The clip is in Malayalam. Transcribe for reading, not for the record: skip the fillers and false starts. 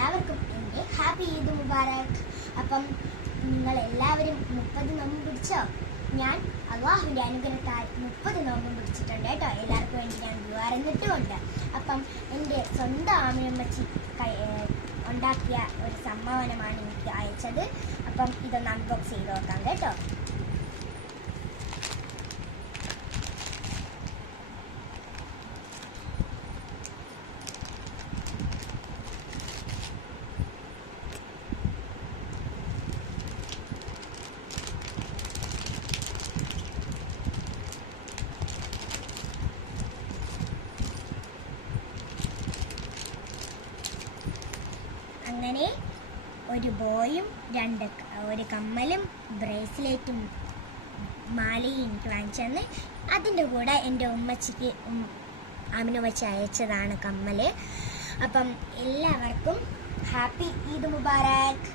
എല്ലാവർക്കും എൻ്റെ ഹാപ്പി ഈദ് മുബാറക്. അപ്പം നിങ്ങൾ എല്ലാവരും 30 നോമ്പ് പിടിച്ചോ? ഞാൻ അള്ളാഹുവിൻ്റെ അനുഗ്രഹത്താൽ 30 നോമ്പും പിടിച്ചിട്ടുണ്ട് കേട്ടോ. എല്ലാവർക്കും വേണ്ടി ഞാൻ ദുആറിഞ്ഞിട്ടുമുണ്ട്. അപ്പം എൻ്റെ സ്വന്തം ആമിയമ്മച്ചി ഉണ്ടാക്കിയ ഒരു സമ്മാനമാണ് എനിക്ക് അയച്ചത്. അപ്പം ഇതൊന്ന് അൺബോക്സ് ചെയ്ത് നോക്കാം കേട്ടോ. അങ്ങനെ ഒരു ബോയും ഒരു കമ്മലും ബ്രേസ്ലെറ്റും മാലയും എനിക്ക് വാങ്ങിച്ചു തന്ന്. അതിൻ്റെ കൂടെ എൻ്റെ ഉമ്മച്ചിക്ക് അമിനുമ്മച്ചി അയച്ചതാണ് കമ്മൽ. അപ്പം എല്ലാവർക്കും ഹാപ്പി ഈദ് മുബാറക്.